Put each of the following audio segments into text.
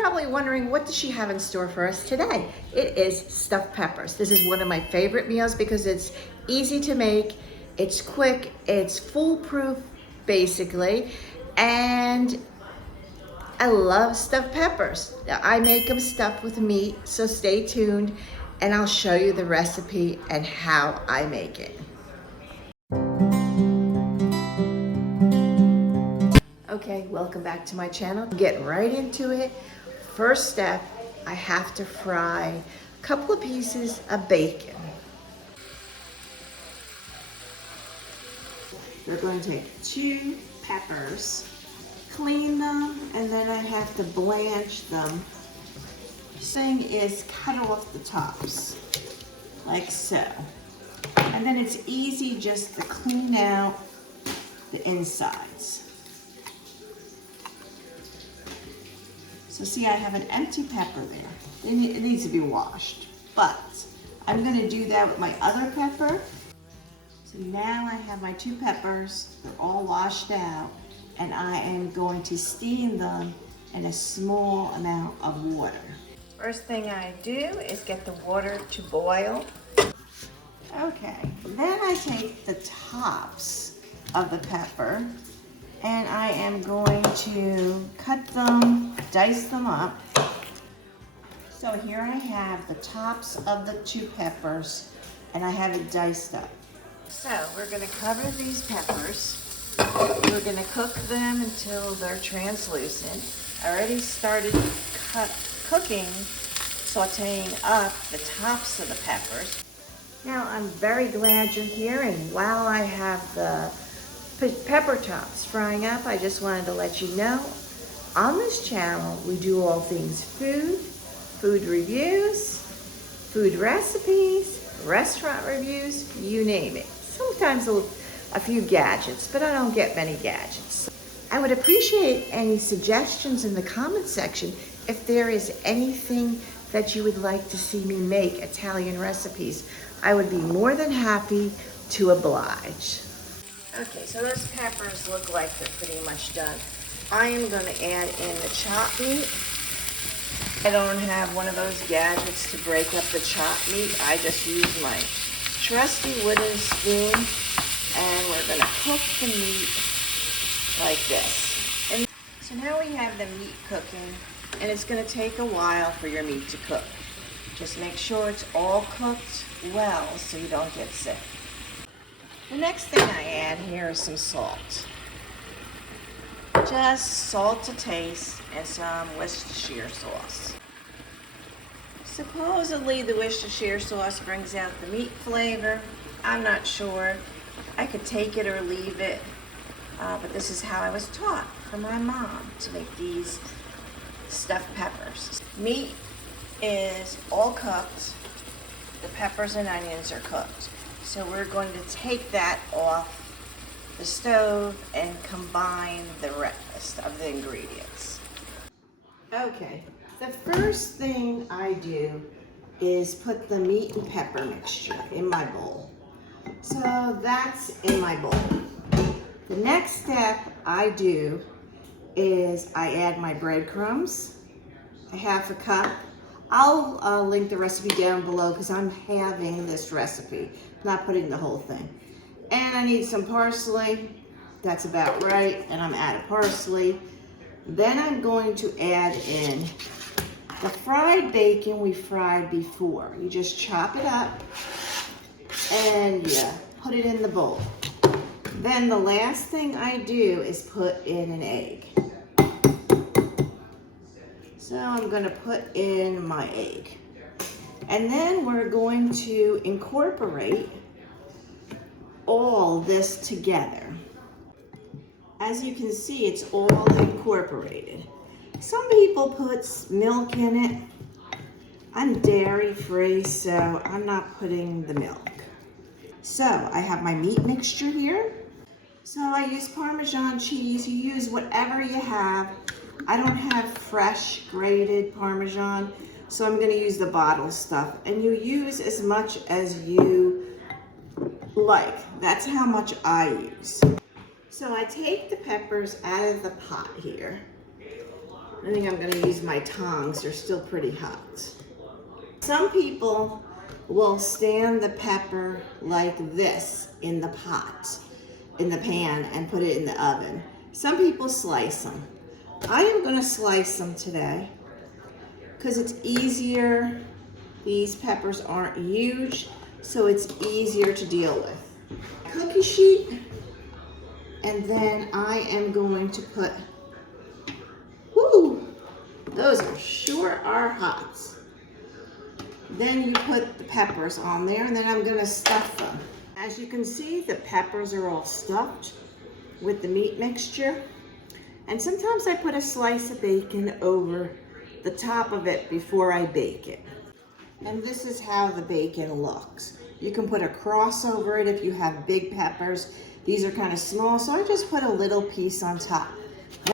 probably wondering, what does she have in store for us today? It is stuffed peppers. This is one of my favorite meals because it's easy to make, it's quick, it's foolproof basically, and I love stuffed peppers. Now, I make them stuffed with meat, so stay tuned and I'll show you the recipe and how I make it. Okay, welcome back to my channel. Get right into it. First step, I have to fry a couple of pieces of bacon. We're going to take 2 peppers, clean them, and then I have to blanch them. This thing is cut off the tops, like so. And then it's easy just to clean out the insides. So see, I have an empty pepper there. It needs to be washed, but I'm gonna do that with my other pepper. So now I have my 2 peppers, they're all washed out, and I am going to steam them in a small amount of water. First thing I do is get the water to boil. Okay, then I take the tops of the pepper and I am going to cut them, dice them up. So here I have the tops of the 2 peppers and I have it diced up. So we're gonna cover these peppers. We're gonna cook them until they're translucent. I already started cooking, sauteing up the tops of the peppers. Now I'm very glad you're here, and while I have the pepper tops frying up, I just wanted to let you know, on this channel we do all things food, food reviews, food recipes, restaurant reviews, you name it. Sometimes a few gadgets, but I don't get many gadgets. I would appreciate any suggestions in the comment section if there is anything that you would like to see me make, Italian recipes. I would be more than happy to oblige. Okay, so those peppers look like they're pretty much done. I am going to add in the chopped meat. I don't have one of those gadgets to break up the chopped meat. I just use my trusty wooden spoon, and we're going to cook the meat like this. And so now we have the meat cooking, and it's going to take a while for your meat to cook. Just make sure it's all cooked well so you don't get sick. The next thing I add here is some salt. Just salt to taste and some Worcestershire sauce. Supposedly the Worcestershire sauce brings out the meat flavor. I'm not sure. I could take it or leave it, but this is how I was taught from my mom to make these stuffed peppers. Meat is all cooked. The peppers and onions are cooked. So we're going to take that off the stove and combine the rest of the ingredients. Okay, the first thing I do is put the meat and pepper mixture in my bowl. So that's in my bowl. The next step I do is I add my breadcrumbs, a half a cup. I'll link the recipe down below because I'm having this recipe, not putting the whole thing. And I need some parsley, that's about right, and I'm out of parsley. Then I'm going to add in the fried bacon we fried before. You just chop it up and put it in the bowl. Then the last thing I do is put in an egg. So I'm going to put in my egg. And then we're going to incorporate all this together. As you can see, it's all incorporated. Some people put milk in it. I'm dairy free, so I'm not putting the milk. So I have my meat mixture here. So I use Parmesan cheese. You use whatever you have. I don't have fresh grated Parmesan, so I'm going to use the bottle stuff. And you use as much as you like. That's how much I use. So I take the peppers out of the pot here. I think I'm gonna use my tongs, they're still pretty hot. Some people will stand the pepper like this in the pot, in the pan, and put it in the oven. Some people slice them. I am gonna slice them today because it's easier. These peppers aren't huge, so it's easier to deal with. Cookie sheet, and then I am going to put, whoo, those are hot. Then you put the peppers on there, and then I'm gonna stuff them. As you can see, the peppers are all stuffed with the meat mixture. And sometimes I put a slice of bacon over the top of it before I bake it. And this is how the bacon looks. You can put a cross over it if you have big peppers. These are kind of small, so I just put a little piece on top.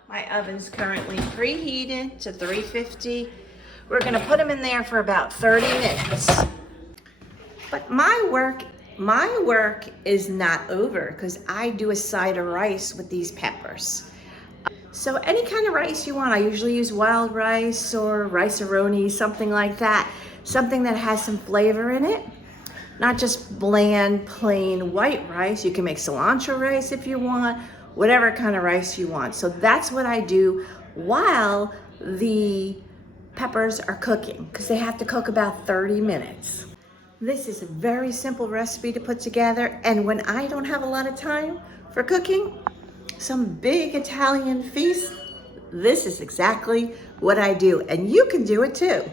My oven's currently preheated to 350. We're gonna put them in there for about 30 minutes. But my work is not over because I do a side of rice with these peppers. So any kind of rice you want. I usually use wild rice or rice-a-roni, something like that. Something that has some flavor in it. Not just bland, plain white rice. You can make cilantro rice if you want, whatever kind of rice you want. So that's what I do while the peppers are cooking, because they have to cook about 30 minutes. This is a very simple recipe to put together, and when I don't have a lot of time for cooking some big Italian feast, this is exactly what I do, and you can do it too.